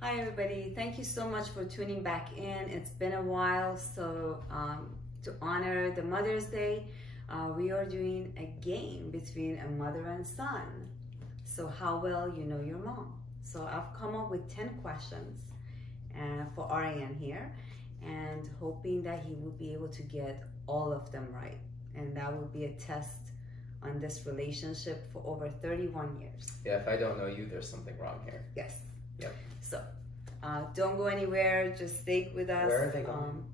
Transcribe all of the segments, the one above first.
Hi everybody, thank you so much for tuning back in. It's been a while, so to honor the Mother's Day, we are doing a game between a mother and son. So how well you know your mom. So I've come up with 10 questions for Aryan here, and hoping that he will be able to get all of them right. And that will be a test on this relationship for over 31 years. Yeah, if I don't know you, there's something wrong here. Yes. Yep. So, don't go anywhere. Just stay with us. Where are they going?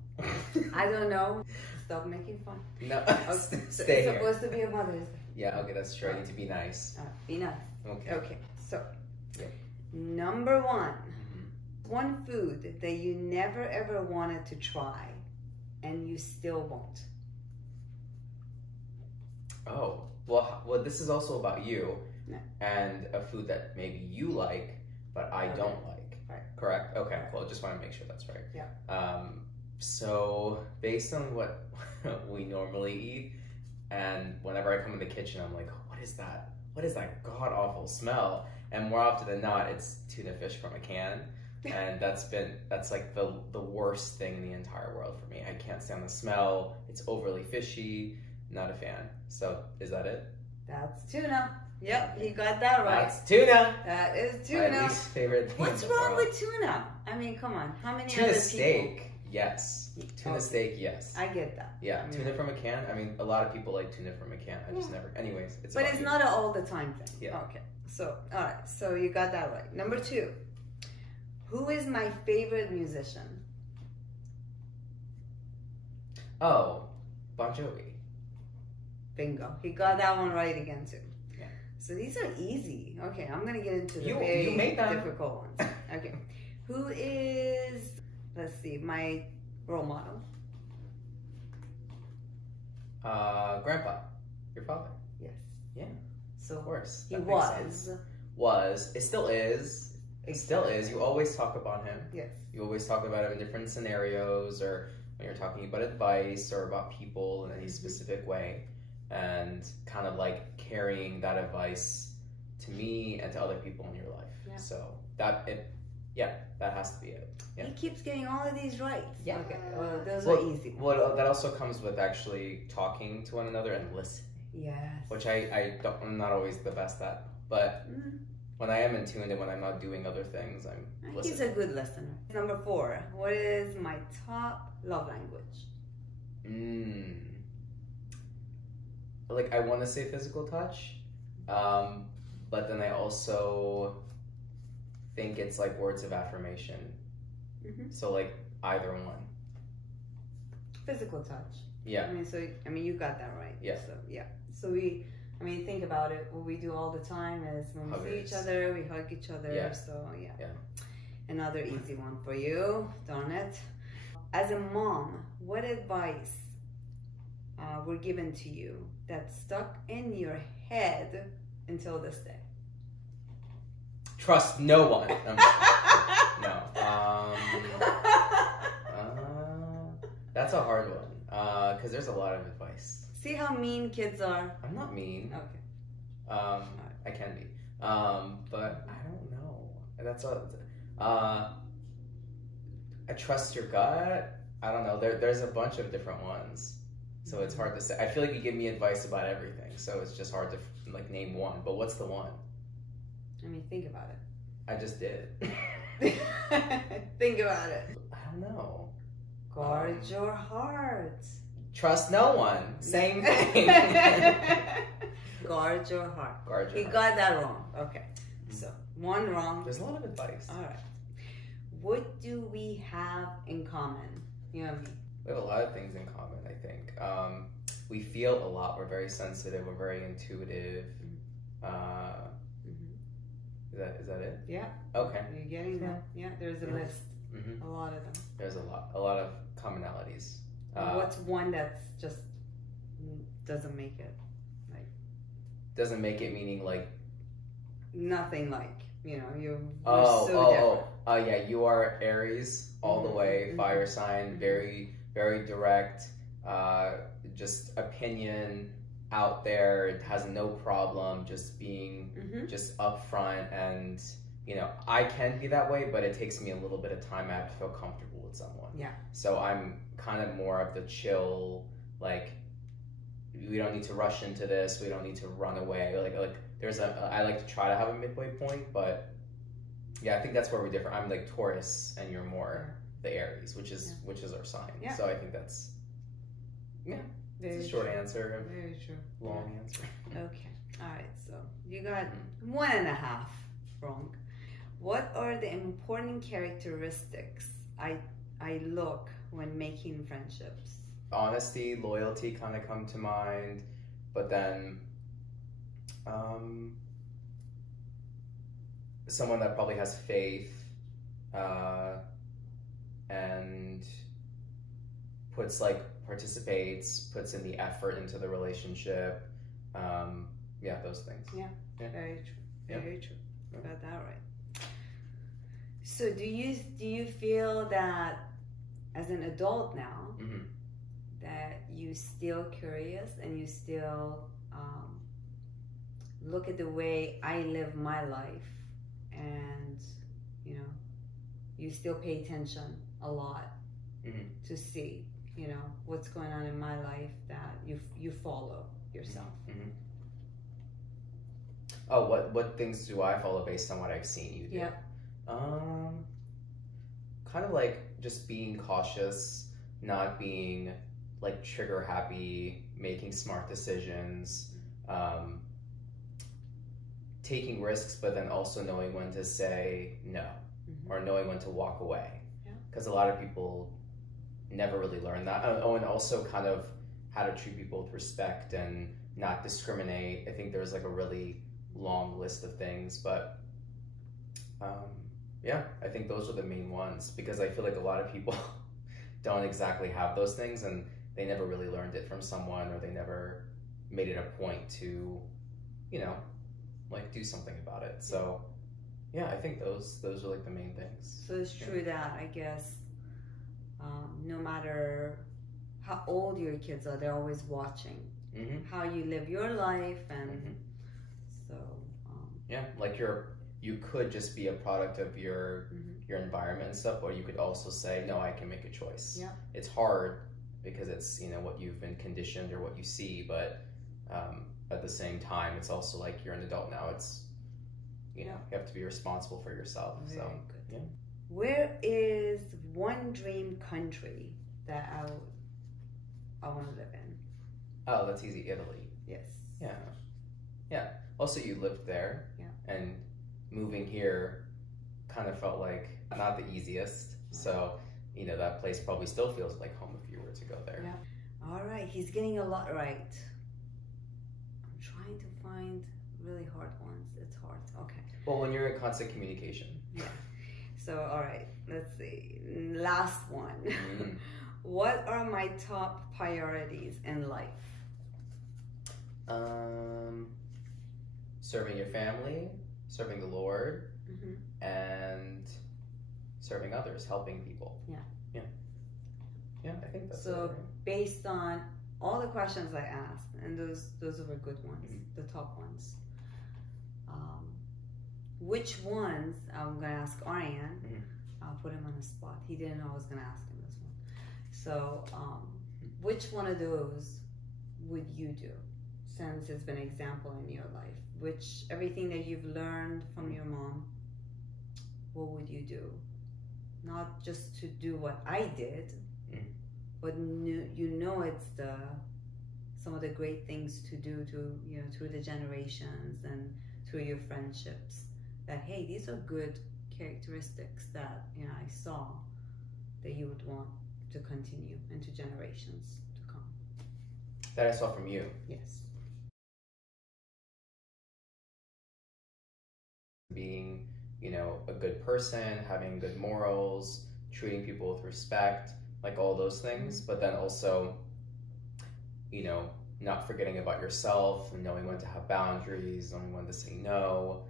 I don't know. Stop making fun. No, Okay. stay It's here. supposed to be a Mother's Day. Yeah, okay, that's true. I need to be nice. Be nice. Okay. Okay. So, Yep. number one. One food that you never ever wanted to try, and you still won't. Oh, well, this is also about you, Yeah. and a food that maybe you like, but I Okay. don't like. Right. Correct? Okay, cool. Just want to make sure that's right. Yeah. So based on what we normally eat, and whenever I come in the kitchen, I'm like, what is that? What is that god awful smell? And more often than not, it's tuna fish from a can. And that's like the worst thing in the entire world for me. I can't stand the smell. It's overly fishy. Not a fan. So is that it? That's tuna. Yep, you got that right. That's tuna. That is My tuna. least favorite thing. What's in the wrong world. with tuna? I mean, come on. How many Tuna other steak? Yes. Tuna Okay. steak? Yes. people? I get that. Yeah, tuna from a can. I mean, a lot of people like tuna from a can. I just Yeah. never. Anyways, it's. But about it's you. not an all the time thing. Yeah. Okay. So, all right. So you got that right. Number two. Who is my favorite musician? Oh, Bon Jovi. Bingo. He got that one right again too. Yeah. So these are easy. Okay, I'm gonna get into the You very made them. difficult ones. Okay. Who is, let's see, my role model? Grandpa, your father. Yes. Yeah. So Of course. he that makes was. sense. Was. It still is. It still is. You always talk about him. Yes. You always talk about him in different scenarios, or when you're talking about advice or about people in any specific way, and kind of like carrying that advice to me and to other people in your life. Yeah. So that has to be it. Yeah. He keeps getting all of these right. Yeah. Okay. Well, those Well, are easy. Well, that also comes with actually talking to one another and listening, Yes. which I'm not always the best at, but Mm. when I am in tune and when I'm not doing other things, I'm He's listening. a good listener. Number four. What is my top love language? Like, I want to say physical touch, but then I also think it's like words of affirmation. Mm-hmm. So like either one. Physical touch. Yeah. I mean, you got that right. Yeah. So yeah. So think about it. What we do all the time is when we see each Huggers. other, we hug each other. Yeah. So yeah. Yeah. Another easy one for you. Darn it. As a mom, what advice were given to you that stuck in your head until this day? Trust no one. No. That's a hard one. Because there's a lot of advice. See how mean kids are? I'm not mean. Okay. I can be. But I don't know. That's I trust your gut. I don't know. There's a bunch of different ones. So it's hard to say. I feel like you give me advice about everything. So it's just hard to like name one. But what's the one? I mean, think about it. I just did. Think about it. I don't know. Guard your heart. Trust no one. Same thing. Guard your heart. Guard your He heart. got that wrong. Okay. So, one wrong. There's a lot of advice. All right. What do we have in common? You and me. We have a lot of things in common, I think. We feel a lot. We're very sensitive. We're very intuitive. Is that it? Yeah. Okay. You're getting that? Yeah, there's a Yeah. list. Mm-hmm. A lot of them. There's a lot of commonalities. What's one that's just doesn't make it? Like, doesn't make it meaning like nothing like, you're oh so oh different. oh yeah, you are Aries all the way, fire sign, very very direct, just opinion out there. It has no problem just being just upfront and you know, I can be that way, but it takes me a little bit of time. I have to feel comfortable with someone. Yeah. So I'm kind of more of the chill, like, we don't need to rush into this. We don't need to run away. Like there's I like to try to have a midway point, but yeah, I think that's where we're different. I'm like Taurus, and you're more the Aries, which is our sign. Yeah. So I think that's Very it's a short true. answer, Very true. long answer. Okay. All right. So you got 1.5 wrong. What are the important characteristics I look when making friendships? Honesty, loyalty kind of come to mind, but then someone that probably has faith and participates, puts in the effort into the relationship. Yeah, those things. Yeah. Yeah. Very true. Yeah. Very true. You got that right. So do you feel that as an adult now Mm-hmm. that you still curious and you still look at the way I live my life, and you know you still pay attention a lot Mm-hmm. to see what's going on in my life, that you follow yourself? Mm-hmm. Oh, what things do I follow based on what I've seen you do? Yeah. Kind of like just being cautious, not being like trigger happy, making smart decisions, taking risks, but then also knowing when to say no, Mm-hmm. or knowing when to walk away. Yeah. Because a lot of people never really learn that. Oh, and also kind of how to treat people with respect and not discriminate. I think there's like a really long list of things, but yeah, I think those are the main ones, because I feel like a lot of people don't exactly have those things, and they never really learned it from someone, or they never made it a point to, like do something about it. So yeah, I think those are like the main things. So it's true that I guess no matter how old your kids are, they're always watching Mm-hmm. how you live your life, and Mm-hmm. so Yeah, like you could just be a product of your environment and stuff, or you could also say, no, I can make a choice. Yeah. It's hard because it's what you've been conditioned or what you see, but at the same time, it's also like you're an adult now. It's you have to be responsible for yourself. very So good. yeah. Where is one dream country that I want to live in? Oh, that's easy. Italy. Yes. Yeah. Also, you lived there. Yeah. And moving here kind of felt like not the easiest. So, that place probably still feels like home if you were to go there. Yeah. All right. He's getting a lot right. I'm trying to find really hard ones. It's hard. Okay. Well, when you're in constant communication. Yeah. So, all right. Let's see. Last one. Mm. What are my top priorities in life? Serving your family, serving the Lord, and serving others, helping people. Yeah, I think that's So, it, right? based on all the questions I asked, and those were good ones, the top ones. Which ones, I'm going to ask Ariane, I'll put him on the spot. He didn't know I was going to ask him this one. So, which one of those would you do, since it's been an example in your life? Everything that you've learned from your mom, what would you do? Not just to do what I did, but it's some of the great things to do to through the generations and through your friendships, that hey, these are good characteristics that I saw that you would want to continue into generations to come. That I saw from you. Yes. Being, a good person, having good morals, treating people with respect, like all those things, but then also, not forgetting about yourself, and knowing when to have boundaries, knowing when to say no,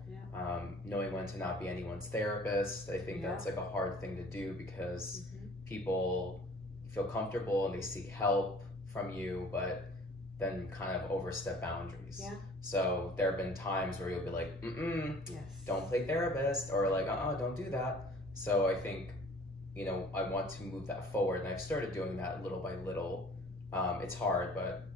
knowing when to not be anyone's therapist. I think that's like a hard thing to do, because people feel comfortable and they seek help from you, but then kind of overstep boundaries. Yeah. So there have been times where you'll be like, Yes. don't play therapist, or like, don't do that. So I think, I want to move that forward, and I've started doing that little by little. It's hard, but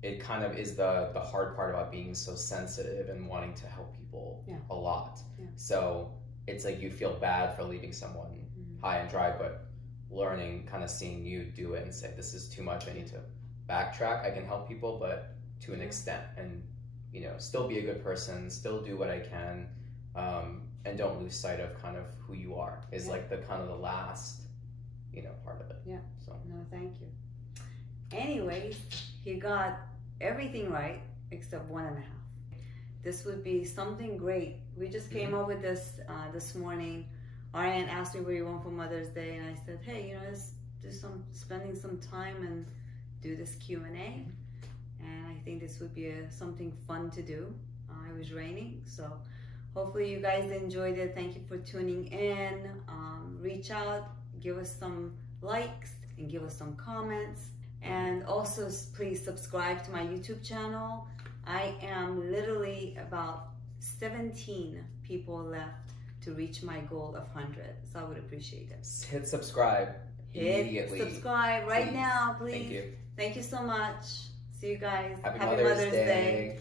it kind of is the hard part about being so sensitive and wanting to help people a lot. Yeah. So it's like you feel bad for leaving someone high and dry, but learning, kind of seeing you do it and say, this is too much, I need to backtrack. I can help people, but to an extent, and still be a good person, still do what I can, and don't lose sight of kind of who you are is like the kind of the last part of it. Yeah. So no, thank you. Anyways, he got everything right except 1.5. This would be something great. We just came up with this this morning. Ariane asked me what you want for Mother's Day, and I said, hey, let's do spending some time and do this Q&A. And I think this would be something fun to do. It was raining, so hopefully you guys enjoyed it. Thank you for tuning in. Reach out, give us some likes, and give us some comments. And also, please subscribe to my YouTube channel. I am literally about 17 people left to reach my goal of 100, so I would appreciate it. Hit subscribe immediately. Hit subscribe right Please. now, please. Thank you. Thank you so much. See you guys. Happy Mother's Day.